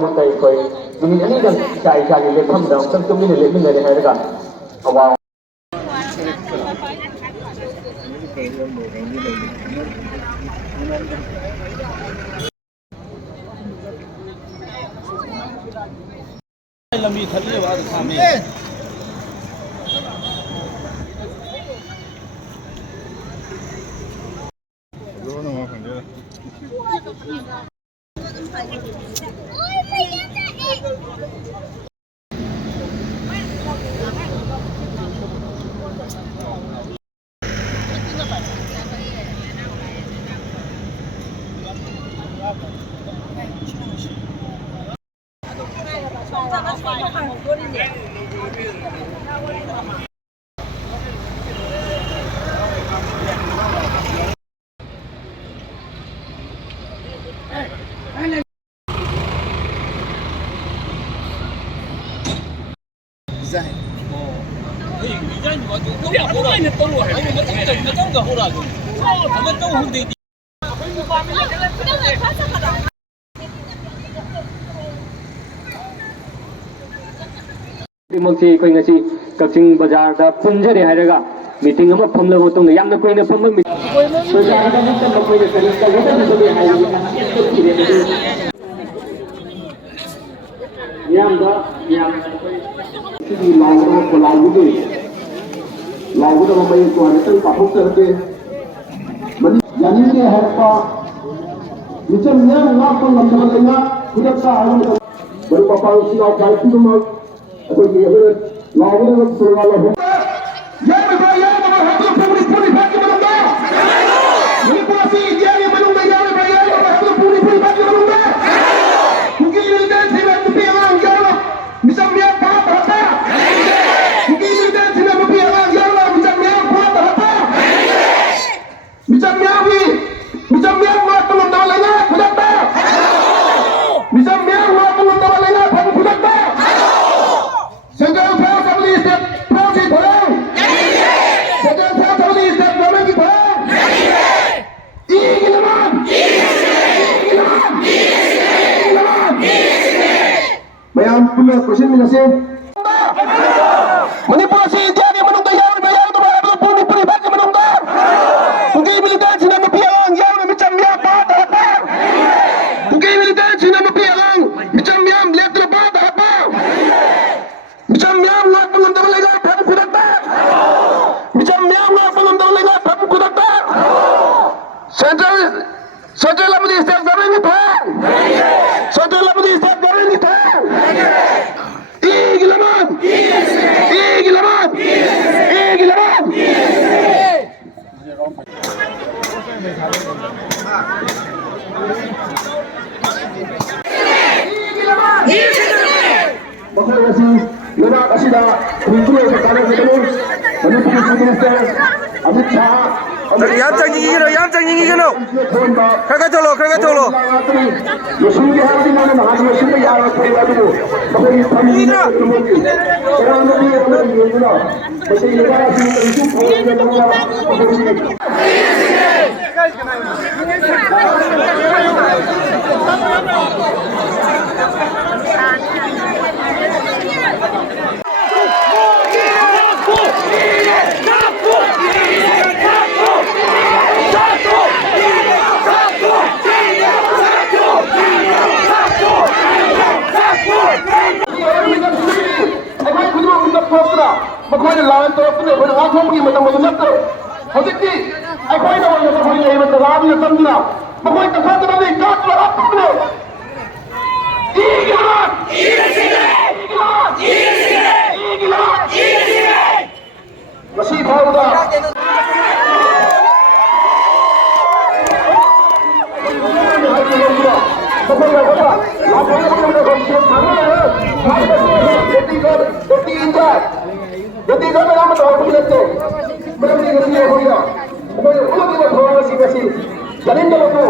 một cây quay mình nghĩ rằng chạy chạy lên thăm đồng trong trung mình lên này hay cả vào लंबी थली बाद सामने ꯃꯛꯁꯤ ꯑꯩꯈꯣꯏ ꯉꯁꯤ ꯀꯛꯆꯤꯡ ꯕꯖꯥꯔꯗ ꯄꯨꯟꯖꯔꯦ ꯍꯥꯏꯔꯒ ꯃꯤꯇꯤꯡ ꯑꯃ ꯐꯝꯂꯕ ꯃꯇꯨꯡꯗ ꯌꯥꯝꯅ ꯀꯨꯏꯅ ꯐꯝꯕ ꯕꯖꯥꯔꯗ ꯅꯠꯇꯅ ꯑꯩꯈꯣꯏꯅ ꯀꯔꯤ ꯇꯧꯒꯗꯕꯒꯦ ꯍꯥꯏꯕꯒꯤ ꯃꯤꯌꯥꯝꯗ ꯁꯤꯒꯤ ꯂꯥꯎꯒꯗꯕ ꯈꯣꯜꯂꯥꯎꯗꯨꯒꯤ ꯂꯥꯎꯒꯗꯕ ꯃꯌꯦꯛꯇꯣ ꯍꯥꯏꯐꯦꯠꯇꯪ ꯄꯥꯊꯣꯛꯆꯔꯛꯀꯦ ꯌꯥꯅꯤꯡꯗꯦ ꯍꯥꯏꯔꯛꯄ ꯃꯤꯆꯝ ꯃꯤꯌꯥꯝ ꯉꯥꯛꯄ ꯉꯝꯗꯕ ꯂꯩꯉꯥꯛ ꯈꯨꯗꯛꯇ ꯍꯥꯏꯕ ꯃꯔꯨꯞ ꯃꯄꯥꯡ ꯁꯤꯅꯥꯎ ꯈꯥꯏ ꯄꯨꯝꯅꯃꯛ ꯑꯩꯈꯣꯏꯒꯤ ꯂꯥꯎꯒꯗꯕ ꯄ꯭ꯔꯣꯒ꯭ꯔꯥꯝ ꯑꯍꯨꯝ ꯌꯥꯎꯔꯤꯕ ꯌꯥꯎꯗꯕ ꯍꯥꯏꯕꯗꯨ ꯄꯨꯔꯤ ꯐꯥꯠꯀꯤ ꯃꯅꯨꯡꯗ ꯃꯅꯤꯄꯨꯔ ꯑꯁꯤ ꯏꯟꯗꯤꯌꯥꯒꯤ ꯃꯅꯨꯡꯗ ꯌꯥꯎꯔꯤꯕ ꯌꯥꯎꯗꯕ ꯍꯥꯏꯕꯗꯨ ꯄꯨꯔꯤ ꯐꯥꯠꯀꯤ ꯃꯅꯨꯡꯗ ꯅꯨꯄꯤ ꯃꯤꯂꯤꯇꯦꯟꯁꯤꯡꯅ ꯅꯨꯄꯤ ꯑꯉꯥꯡ ꯌꯥꯎꯅ ꯃꯤꯆꯝ ꯃꯤꯌꯥꯝ ꯐꯥꯠ ꯍꯥꯞꯄ ꯅꯨꯄꯤ ꯃꯤꯂꯤꯇꯦꯟꯁꯤꯡꯅ ꯅꯨꯄꯤ ꯑꯉꯥꯡ ꯌꯥꯎꯅ ꯃꯤꯆꯝ ꯃꯤꯌꯥꯝ ꯐꯥꯠ ꯍꯥꯞꯄ ꯃꯤꯆꯝ ꯃꯤꯌꯥꯝ ꯉꯥꯛꯄ ꯉꯝꯗꯕ ꯂꯩꯉꯥꯛ ꯈꯨꯗꯛꯇ ꯃꯤꯆꯝ ꯃꯤꯌꯥꯝ ꯉꯥꯛꯄ ꯉꯝꯗꯕ ꯂꯩꯉꯥꯛ ꯐꯝ ꯈꯨꯗꯛꯇ Central Force of the State Province Thailand. Central Force of the State Government Thailand. Iglaman. Mayam pula question minase. Manipur si India ni manung dayar bayar tu bayar tu puni puni bagi manung da. Tugi militan sina nupi ang yau na micam miam pat apa. Tugi militan sina nupi ang micam miam lihat tu pat apa. Micam miam nak pengendara legal pem kudata. Micam miam nak pengendara legal pem kudata. Central Labadi State Government itu. Central Labadi State Government itu. Iglaman. Makasih. Lepas asida kumpul sekarang kita Manipur Chief Minister Amit Shah. Yam chang yingi kano. Kaka cholo. Yasuni hari mana nahan yasuni yara kaya tu. Makoi kami ni tumoki. Orang ni orang ni tu lah. Macam ni cara sih itu orang ni tu lah. Makoi lawan terus ni, makoi lawan pergi macam macam tu. Hujung ni, makoi lawan macam makoi ni macam lawan ni macam ni. Makoi terus tu nanti kat lawan tu ni. Iglan. Masih tahu dah. Jadi kalau nama tahu punya tu, mereka ni dia punya. Mereka punya orang sih. Jadi kalau tu,